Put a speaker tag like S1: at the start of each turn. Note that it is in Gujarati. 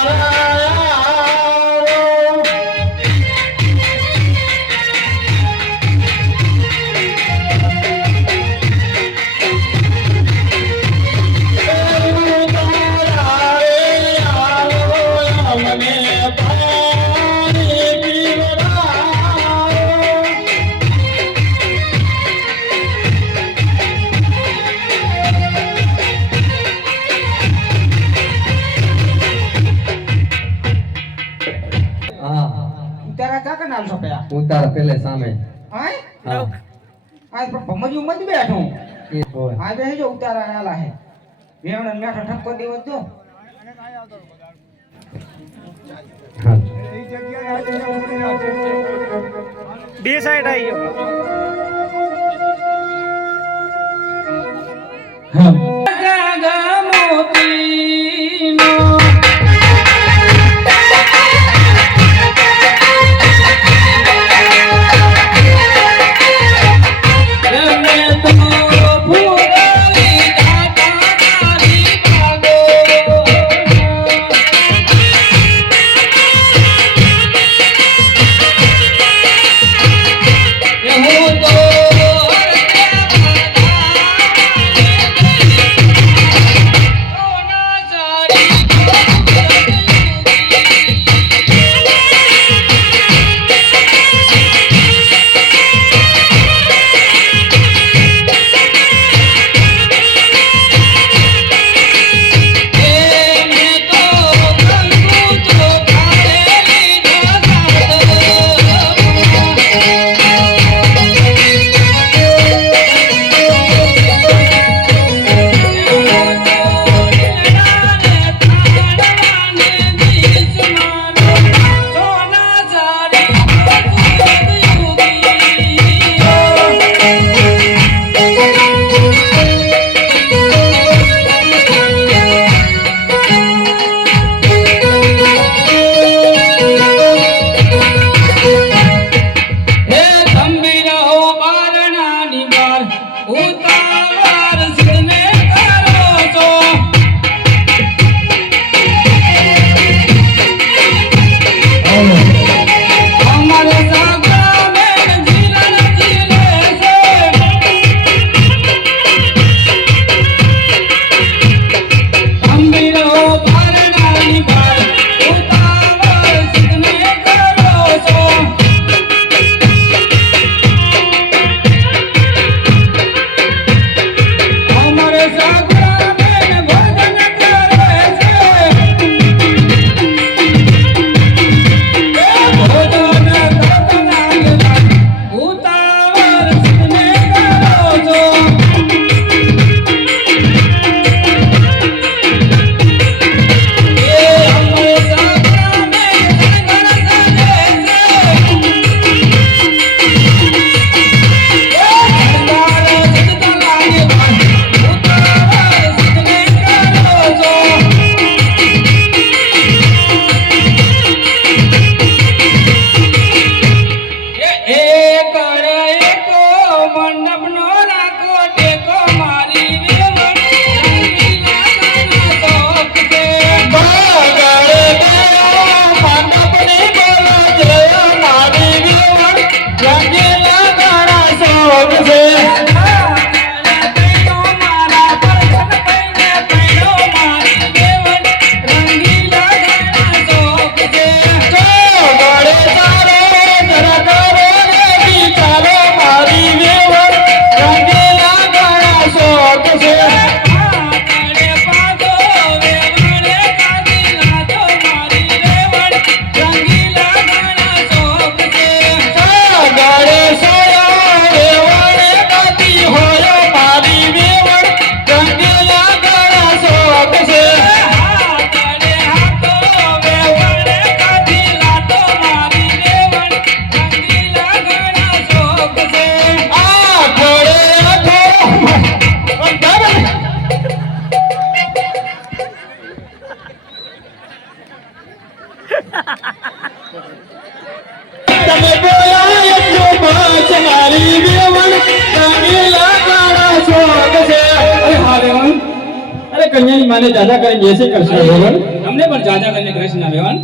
S1: હા
S2: તારા કાકા નામ સોપ્યા
S1: ઉતાર પેલે સામે. હા?
S2: ભમરી ઉમર બેઠું. આ બે જો ઉતારા આલા હે. વેવણ મેઠો ઠપકો દેવો જો
S3: બે સાઈડ આવી ગયો.
S1: હા. અરે હા વેવણ અરે કન્યાની માને જાજા કરીને એસી કરશે વેવણ તમને પણ જાજા કરીને કૃષ્ણ વેવાણ